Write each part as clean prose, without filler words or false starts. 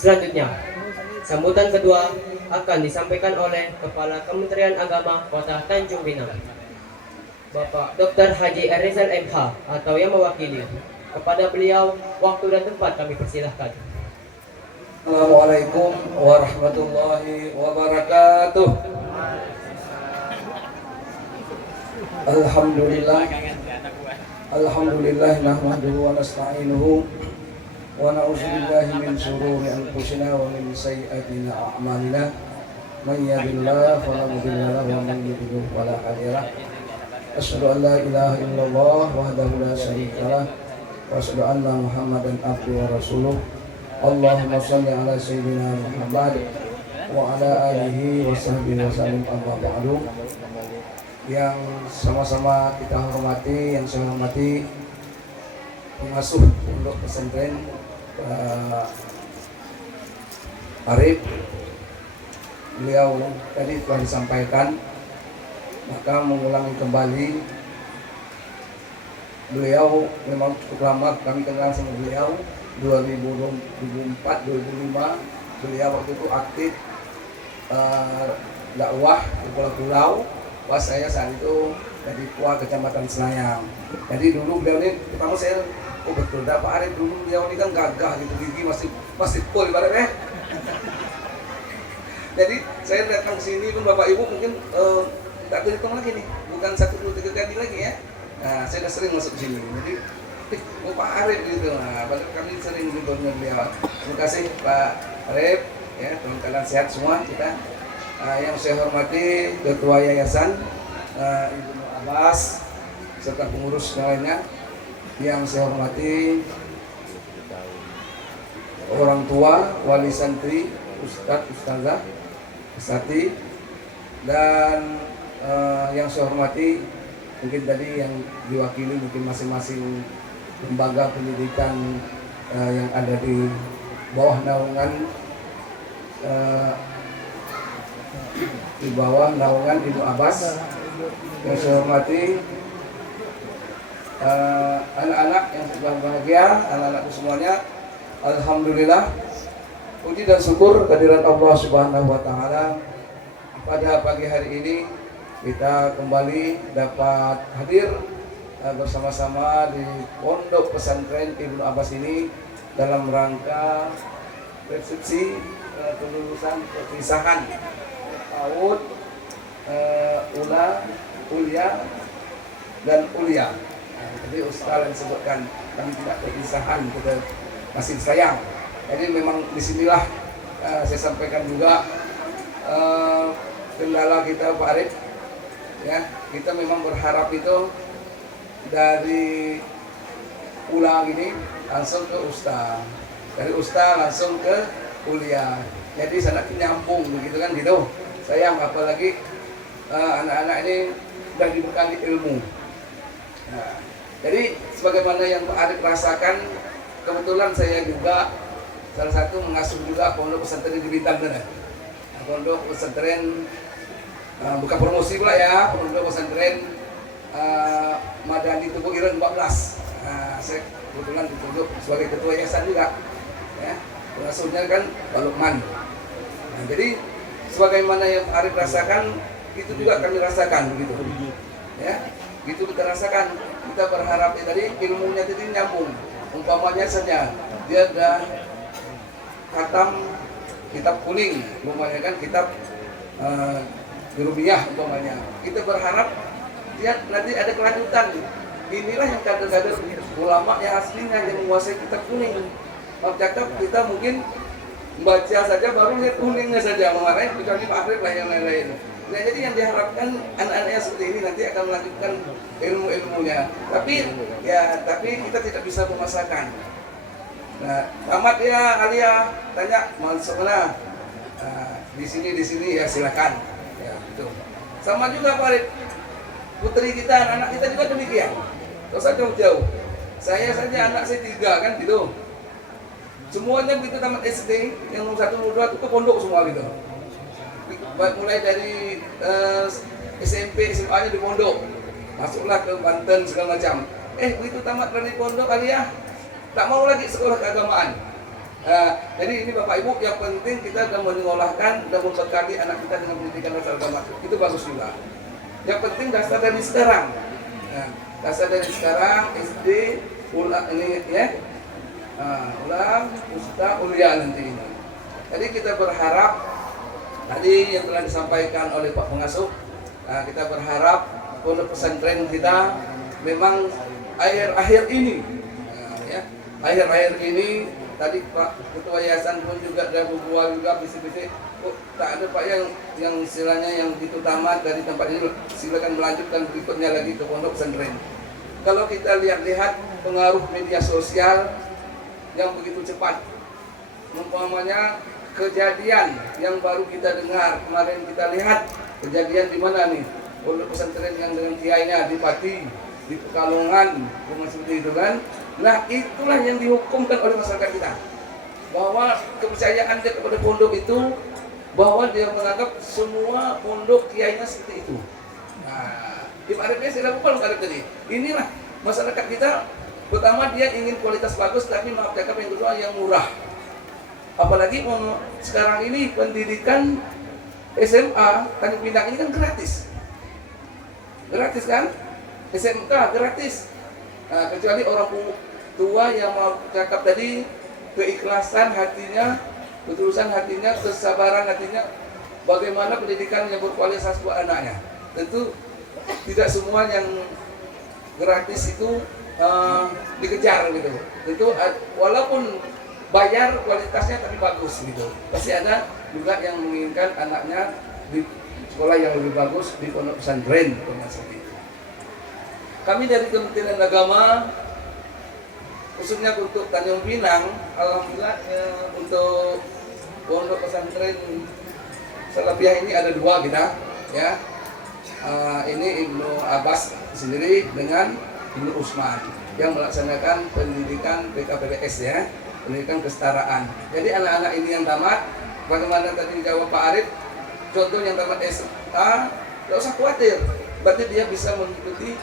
Selanjutnya, sambutan kedua akan disampaikan oleh Kepala Kementerian Agama Kota Tanjung Pinang, Bapak Dr. Haji Erizal MH atau yang mewakili. Kepada beliau, waktu dan tempat kami persilahkan. Assalamualaikum warahmatullahi wabarakatuh. Alhamdulillah. Alhamdulillah nahmaduhu wa nasta'inuhu wa na'udzubillahi min syururi anfusina wa min sayyiati a'malina. May yahdihillahu fala mudilla lahu wa man yudlil fala hadiya lahu. Asyhadu an la ilaha illallah wahdahu la syarika lah wa asyhadu anna Muhammadan abduhu wa rasuluh. Allahumma shalli ala sayyidina Muhammad wa ala alihi wa sahbihi wa sallim amma ba'du. Yang sama-sama kita hormati, yang saya hormati pengasuh Pondok Pesantren Arif, beliau tadi telah disampaikan, maka mengulangi kembali, beliau memang cukup lama kami kenal sama beliau. 2004, 2005 beliau waktu itu aktif dakwah di pulau-pulau. Pas saya saat itu dari Kuah Kecamatan Senayang. Jadi dulu beliau ini pertama saya, oh betul, Pak Arif dulu beliau ini kan gagah gitu, gigi masih full ibaratnya. Jadi saya datang ke sini pun Bapak Ibu mungkin tak terhitung lagi nih, bukan 1, 2, 3 kali lagi ya. Nah, saya sudah sering masuk sini. Jadi Pak Arif gitu, nah, kami sering gitu dengan beliau. Terima kasih Pak Arif, ya teman-teman sehat semua kita. Yang saya hormati Ketua Yayasan Ibu Abbas serta pengurus lainnya. Yang saya hormati orang tua, wali santri, ustadz, ustazah, pesati, dan yang saya hormati mungkin tadi yang diwakili mungkin masing-masing lembaga pendidikan yang ada di bawah naungan Ibu Abbas. Yang saya hormati anak-anak yang sudah bahagia, anak-anakku semuanya. Alhamdulillah, puji dan syukur kehadirat Allah Subhanahu wa taala. Pada pagi hari ini kita kembali dapat hadir bersama-sama di Pondok Pesantren Ibnu Abbas ini dalam rangka resepsi kelulusan perpisahan tahun ulia dan ulia. Jadi Ustaz yang sebutkan kami tidak perpisahan, kita masih sayang. Jadi memang disinilah saya sampaikan juga kendala kita Pak Arif. Ya, kita memang berharap itu dari ulang ini langsung ke Ustaz, dari Ustaz langsung ke kuliah. Jadi sana nyambung begitu kan gitu. Sayang apalagi anak-anak ini sudah dibekali ilmu. Nah, jadi sebagaimana yang Pak Arif rasakan, kebetulan saya juga salah satu mengasuh juga pondok pesantren di Bintang Dana. Pondok pesantren bukan promosi pula ya, pondok pesantren Madani Tubuh Ireng 14. Saya kebetulan ditunjuk sebagai ketua yayasan juga. Ya, pengasuhnya kan Pak Lukman. Nah, jadi sebagaimana yang Pak Arif rasakan, itu juga kami rasakan begitu. Ya, itu kita rasakan. Kita berharap tadi ilmunya tadi nyambung. Umpamanya saja dia sudah khatam kitab kuning, umpamanya kan kitab Jurumiyah umpamanya. Kita berharap dia nanti ada kelanjutan. Inilah yang kader-kader ulama yang aslinya yang menguasai kitab kuning. Cakap kita mungkin membaca saja baru lihat kuningnya saja mengarah kecuali Pak Arif lah yang lain-lain. Nah, jadi yang diharapkan anak-anaknya seperti ini nanti akan melanjutkan ilmu-ilmunya. Tapi kita tidak bisa memaksakan. Nah, tamat ya Alia tanya masuk mana? Di sini ya silakan. Ya, gitu. Sama juga Pak Arif. Putri kita, anak kita juga demikian. Tidak usah jauh-jauh. Saya saja anak saya 3 kan gitu. Semuanya begitu tamat SD, yang nomor 1, nomor 2 itu ke pondok semua gitu. Mulai dari SMP, SMA-nya di pondok, masuklah ke Banten segala macam. Begitu tamat dari pondok kali ya, tak mau lagi sekolah keagamaan. Jadi ini Bapak Ibu, yang penting kita sudah menyekolahkan dan membekali anak kita dengan pendidikan dasar agama. Itu bagus juga. Yang penting dasar dari sekarang. Nah, dasar dari sekarang SD, ulang ini ya, ulang, usta, ulia nanti ini. Jadi kita berharap tadi yang telah disampaikan oleh Pak Pengasuh, kita berharap pondok pesantren kita memang akhir-akhir ini, ya, akhir-akhir ini tadi Pak Ketua Yayasan pun juga ada berbual juga bisik-bisik, tak ada Pak yang istilahnya yang itu tamat dari tempat ini, silakan melanjutkan berikutnya lagi ke pondok pesantren. Kalau kita lihat-lihat pengaruh media sosial yang begitu cepat, umpamanya kejadian yang baru kita dengar kemarin, kita lihat kejadian di mana nih, pondok pesantren yang dengan kiainya di Pati, di Pekalongan, seperti itu kan. Nah, itulah yang dihukumkan oleh masyarakat kita, bahwa kepercayaan dia kepada pondok itu, bahwa dia menganggap semua pondok kiainya seperti itu. Nah, ibaratnya saya lakukan pada tadi. Inilah masyarakat kita, pertama dia ingin kualitas bagus, tapi maaf cakap yang kedua yang murah. Apalagi sekarang ini pendidikan SMA Tanjung Pinang ini kan gratis. Gratis kan? SMK gratis. Nah, kecuali orang tua yang mau cakap tadi, keikhlasan hatinya, ketulusan hatinya, kesabaran hatinya, bagaimana pendidikan yang berkualitas buat anaknya. Tentu tidak semua yang gratis itu dikejar gitu. Tentu walaupun bayar kualitasnya tapi bagus gitu. Pasti ada juga yang menginginkan anaknya di sekolah yang lebih bagus, di pondok pesantren seperti itu. Kami dari Kementerian Agama, khususnya untuk Tanjung Pinang, alhamdulillah untuk pondok pesantren Salafiyah ini ada dua kita, ya. Ini Ibnu Abbas sendiri dengan Ibnu Usman yang melaksanakan pendidikan PKPDS, ya, pendidikan kesetaraan. Jadi anak-anak ini yang tamat, bagaimana tadi dijawab Pak Arif, contoh yang tamat SMA, tidak usah khawatir, berarti dia bisa mengikuti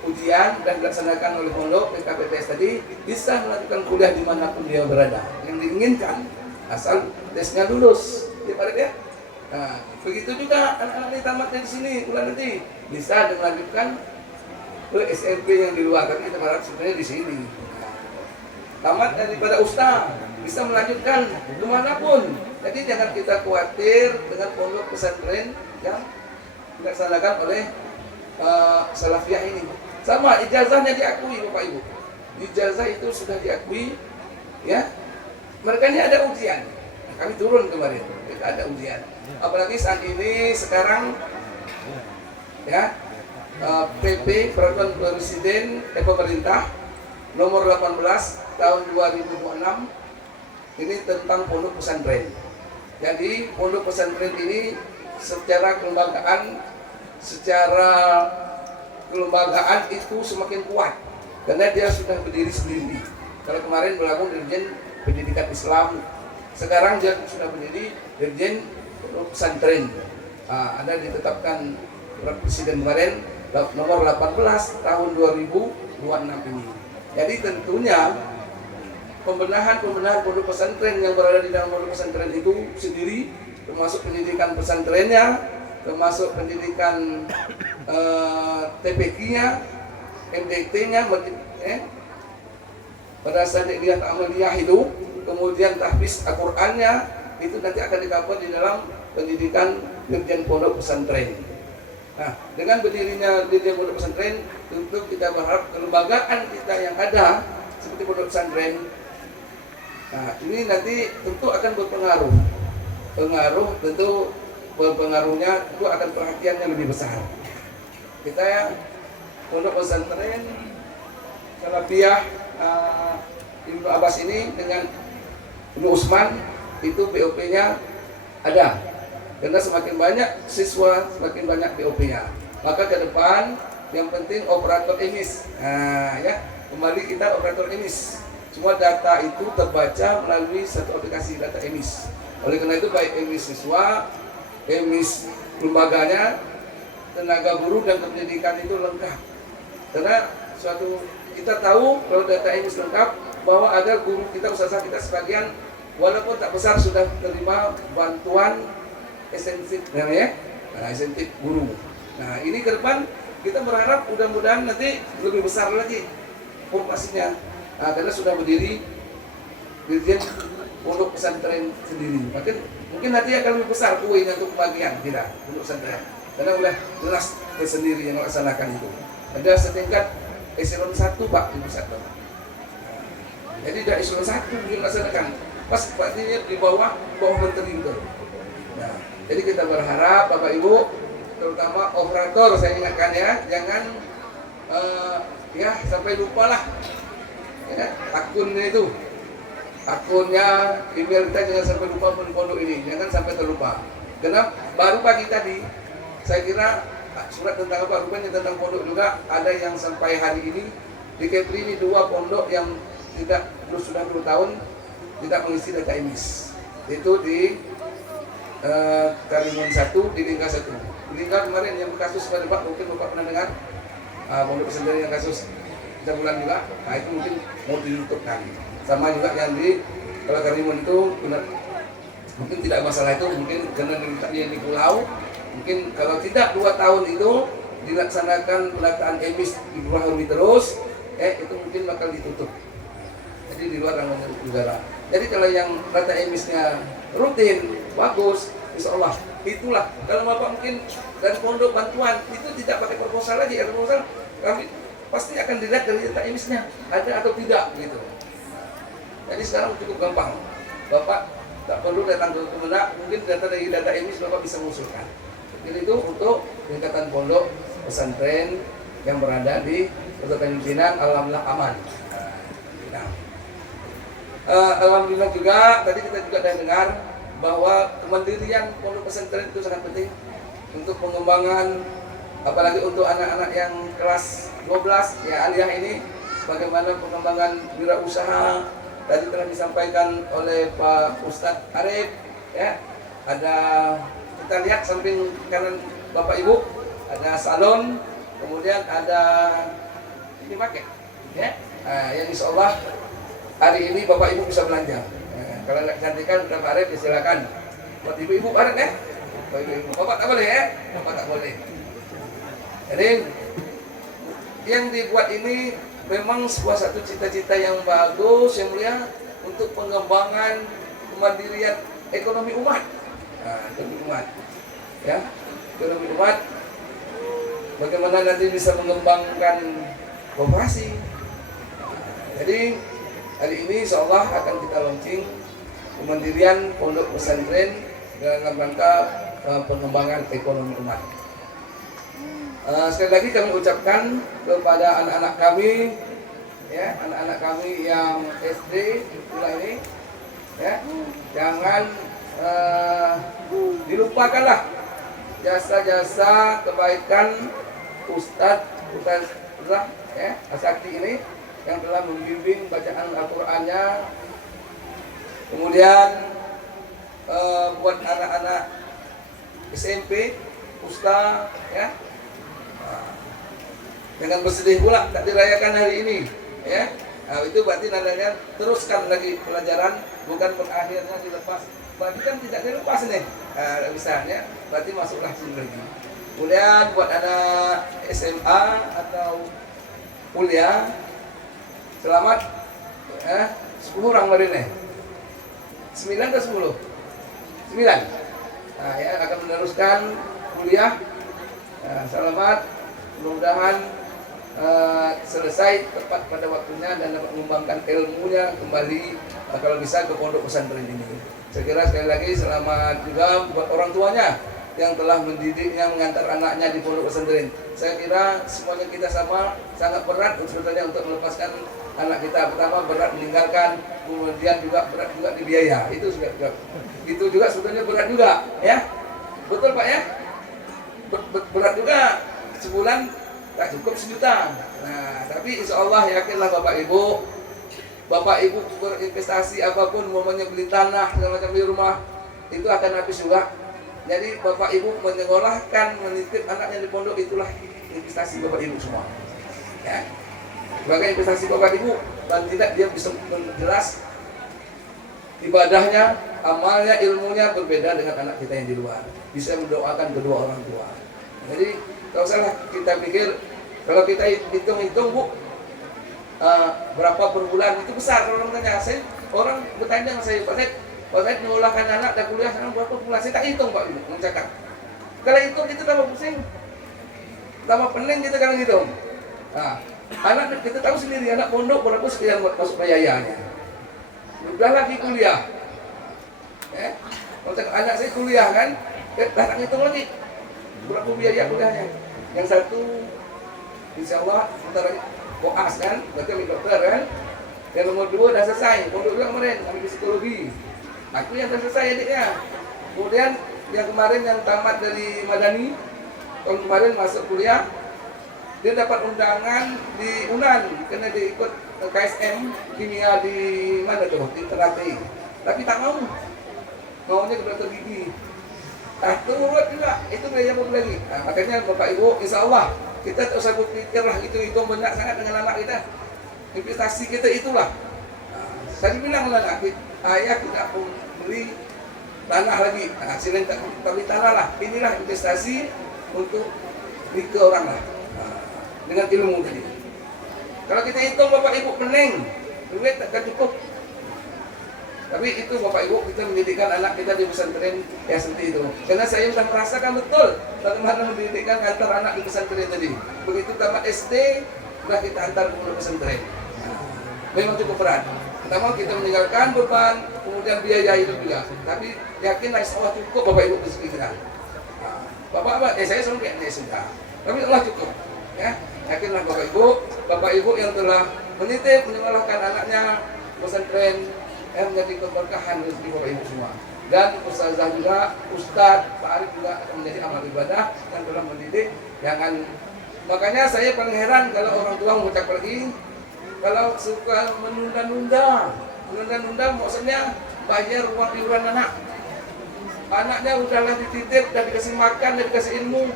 ujian dan dilaksanakan oleh pondok PKPDS tadi, bisa melakukan kuliah dimanapun dia berada yang diinginkan, asal tesnya lulus, ya Pak Arif, ya. Nah, begitu juga anak-anak ini tamatnya di sini, bulan nanti bisa melanjutkan ke SMP yang di luar, tapi kita berharap sebenarnya di sini. Tamat daripada ustaz bisa melanjutkan dimanapun. Jadi jangan kita khawatir dengan pondok pesantren yang dilaksanakan oleh Salafiyah ini. Sama ijazahnya diakui Bapak Ibu. Ijazah itu sudah diakui, ya. Mereka ini ada ujian. Kami turun kemarin, kita ada ujian. Apalagi saat ini sekarang, ya, PP Peraturan Presiden Pemerintah nomor 18 tahun 2026 ini tentang pondok pesantren. Jadi pondok pesantren ini secara kelembagaan itu semakin kuat karena dia sudah berdiri sendiri. Kalau kemarin berlaku Dirjen Pendidikan Islam, sekarang dia sudah berdiri Dirjen Pondok Pesantren. Ada ditetapkan Presiden kemarin nomor 18 tahun 2026 ini. Jadi tentunya pembenahan pondok pesantren yang berada di dalam pondok pesantren itu sendiri, termasuk pendidikan pesantrennya, termasuk pendidikan TPQ-nya, MDT-nya, pada saat dia amaliyah itu, kemudian tahfiz Al-Qur'annya, itu nanti akan di-cover di dalam pendidikan Dirjen Pondok Pesantren. Nah, dengan berdirinya Dirjen Pondok Pesantren, tentu kita berharap kelembagaan kita yang ada seperti pondok pesantren, nah ini nanti tentu akan berpengaruh. Tentu berpengaruhnya tentu akan perhatiannya lebih besar. Kita ya pondok pesantren Salafiyah Ibnu Abbas ini dengan Ibnu Usman itu BOP-nya ada. Karena semakin banyak siswa, semakin banyak BOP-nya. Maka ke depan yang penting operator emis. Nah, ya, kembali kita operator emis. Semua data itu terbaca melalui satu aplikasi data emis. Oleh karena itu baik emis siswa, emis lembaganya, tenaga guru dan pendidikan itu lengkap. Karena suatu kita tahu kalau data emis lengkap bahwa ada guru kita, usaha kita sebagian walaupun tak besar sudah terima bantuan insentif namanya, insentif guru. Nah ini ke depan kita berharap mudah-mudahan nanti lebih besar lagi formasinya, karena sudah berdiri dirjen pondok pesantren sendiri. Mungkin nanti akan lebih besar kuenya untuk pembagian tidak pondok pesantren, karena udah jelas tersendiri yang melaksanakan itu. Ada setingkat eselon 1 Pak di pusat. Jadi dari eselon 1 yang melaksanakan, pas artinya di bawah menteri itu. Nah, jadi kita berharap Bapak Ibu, terutama operator, saya ingatkan ya, jangan ya sampai lupa lah ya, akunnya, email kita jangan sampai lupa pondok ini, jangan sampai terlupa. Karena baru pagi tadi saya kira surat tentang apa, rupanya tentang pondok juga ada yang sampai hari ini di Kepri ini 2 pondok yang sudah 2 tahun tidak mengisi data emis. Itu di Karimun 1, di Lingga 1. Di Lingga kemarin yang kasus pada Pak, mungkin Bapak pernah dengar, pondok pesantren yang kasus 3 bulan juga. Nah itu mungkin mau ditutupkan. Sama juga yang di kalau Karimun itu mungkin tidak masalah, itu mungkin karena dia di pulau, mungkin kalau tidak 2 tahun itu dilaksanakan pendataan emis di bawah bumi terus, itu mungkin bakal ditutup. Jadi di luar angkatan udara. Jadi kalau yang data emisnya rutin, bagus, insya Allah itulah. Kalau Bapak mungkin dari pondok bantuan itu tidak pakai proposal lagi, kalau proposal kami pasti akan dilihat dari data emisnya ada atau tidak gitu. Jadi sekarang cukup gampang, Bapak tak perlu datang ke Kemenang, mungkin data dari data emis Bapak bisa mengusulkan. Jadi itu untuk tingkatan pondok pesantren yang berada di Kota Tanjung Pinang, alhamdulillah aman. Nah, alhamdulillah juga tadi kita juga sudah dengar bahwa kemandirian pondok pesantren itu sangat penting untuk pengembangan, apalagi untuk anak-anak yang kelas 12 ya aliyah ini, bagaimana pengembangan wirausaha. Tadi telah disampaikan oleh Pak Ustadz Arif ya, ada kita lihat samping kanan Bapak Ibu ada salon, kemudian ada ini pakai ya, yang insya Allah hari ini Bapak Ibu bisa belanja. Kalau nggak cantikan udah Pak Arif ya silakan. Buat ibu-ibu Arif ya, Bapak tak boleh ya, Bapak tak boleh. Jadi yang dibuat ini memang sebuah satu cita-cita yang bagus, yang mulia, untuk pengembangan kemandirian ekonomi umat. Ekonomi umat, ya, ekonomi umat. Bagaimana nanti bisa mengembangkan koperasi. Jadi hari ini insya Allah akan kita launching kemandirian pondok pesantren dalam rangka pengembangan ekonomi umat. Sekali lagi kami ucapkan kepada anak-anak kami, ya, anak-anak kami yang SD mulai ini, ya, jangan dilupakanlah jasa-jasa kebaikan Ustazah ya, Asakti ini yang telah membimbing bacaan Al-Qur'annya. Kemudian buat anak-anak SMP, Ustaz ya, dengan bersedih pula tak dirayakan hari ini ya. Itu berarti nadanya teruskan lagi pelajaran, bukan berakhirnya dilepas. Berarti kan tidak dilepas nih, misalnya berarti masuklah sini lagi. Kemudian buat anak SMA atau kuliah, selamat ya, 10 orang kemarin nih, 9 atau 10? 9 ya, akan meneruskan kuliah. Selamat, mudah-mudahan selesai tepat pada waktunya dan dapat mengembangkan ilmunya kembali, kalau bisa ke pondok pesantren ini. Saya kira sekali lagi selamat juga buat orang tuanya yang telah mendidiknya, mengantar anaknya di pondok pesantren. Saya kira semuanya kita sama, sangat berat sebetulnya untuk melepaskan anak kita. Pertama berat meninggalkan, kemudian juga berat juga di biaya. Itu juga sebetulnya berat juga, ya. Betul Pak ya? Berat juga, sebulan tak cukup 1 juta. Nah, tapi insya Allah yakinlah Bapak Ibu berinvestasi apapun, umpamanya beli tanah segala macam di rumah, itu akan habis juga. Jadi Bapak Ibu menyekolahkan, menitip anaknya di pondok, itulah investasi Bapak Ibu semua. Ya. Sebagai investasi Bapak Ibu, dan tidak dia bisa jelas ibadahnya, amalnya, ilmunya berbeda dengan anak kita yang di luar. Bisa mendoakan kedua orang tua. Jadi kalau salah kita pikir, kalau kita hitung-hitung Bu, berapa per bulan itu besar. Kalau orang tanya saya, orang bertanya sama saya, Pak Said menyekolahkan anak dan kuliah sekarang berapa bulan? Saya tak hitung Pak, mencatat. Kalau hitung kita tambah pusing, tambah pening kita kalau hitung. Nah, anak kita tahu sendiri, anak pondok berapa sekian buat masuk biayanya. Udah lagi kuliah. Kalau anak saya kuliah kan, tak hitung lagi berapa biaya kuliahnya. Yang satu, insya Allah, bentar lagi koas kan, berarti ambil dokter kan. Yang nomor 2 dah selesai, pondok juga kemarin ambil psikologi. Aku yang dah selesai adiknya. Kemudian yang kemarin yang tamat dari Madani, tahun kemarin masuk kuliah, dia dapat undangan di UNAN karena dia ikut KSM kimia di mana tuh, di Ternate. Tapi tak mau, maunya ke dokter gigi. Turut juga, itu biaya apa lagi. Nah, makanya Bapak Ibu, insya Allah kita tak usah berpikir lah itu banyak sangat dengan anak kita. Investasi kita itulah. Nah, saya bilang lah, ayah tidak beli tanah lagi. Nah, selain tak beli tanah lah, inilah investasi untuk ke orang lah. Nah, dengan ilmu tadi. Kalau kita hitung Bapak Ibu pening, duit takkan cukup. Tapi itu Bapak Ibu, kita mendidikkan anak kita di pesantren ya seperti itu. Karena saya sudah merasakan betul bagaimana mendidikkan antar anak di pesantren tadi. Begitu tamat SD, sudah kita antar ke pesantren. Memang cukup berat. Pertama kita meninggalkan beban, kemudian biaya itu juga. Tapi yakin insya Allah cukup Bapak Ibu rezeki kita. Bapak, saya selalu kayak sudah. Tapi Allah cukup. Ya, yakinlah Bapak Ibu yang telah menitip menyekolahkan anaknya pesantren. Menjadi keberkahan rezeki Bapak Ibu semua. Dan Ustazah juga, Ustadz, Pak Arif juga akan menjadi amal ibadah dan telah mendidik. Jangan, makanya saya paling heran kalau orang tua mengucap lagi, kalau suka menunda-nunda maksudnya bayar uang iuran anak. Anaknya udahlah dititip, dan dikasih makan, dan dikasih ilmu,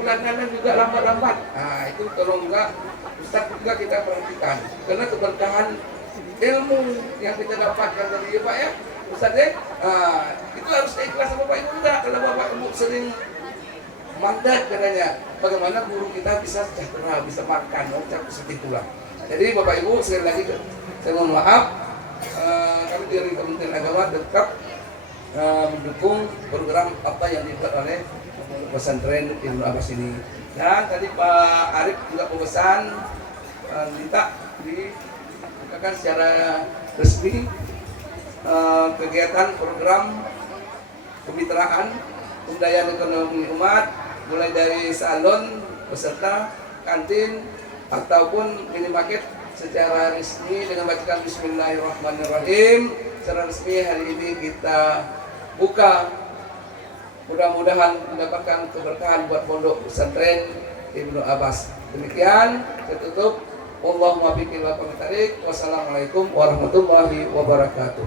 bulanannya juga lambat-lambat. Nah itu tolong enggak, Ustadz juga kita perhatikan. Karena keberkahan ilmu yang kita dapatkan dari Pak ya, Ustaz ya, itu harus ikhlas sama Bapak Ibu enggak. Kalau Bapak Ibu sering mandat katanya, bagaimana guru kita bisa sejahtera, bisa makan, seperti itulah. Jadi Bapak Ibu sekali lagi saya mohon maaf, kami dari Kementerian Agama tetap mendukung program apa yang dibuat oleh pesantren Ibnu Abbas ini. Dan tadi Pak Arif juga pesan minta akan secara resmi kegiatan program kemitraan pemberdayaan ekonomi umat mulai dari salon, peserta, kantin ataupun minimarket secara resmi dengan bacakan Bismillahirrahmanirrahim. Secara resmi hari ini kita buka, mudah-mudahan mendapatkan keberkahan buat pondok pesantren Ibnu Abbas. Demikian saya tutup. Allahumma biqil wa tarik. Wassalamualaikum warahmatullahi wabarakatuh.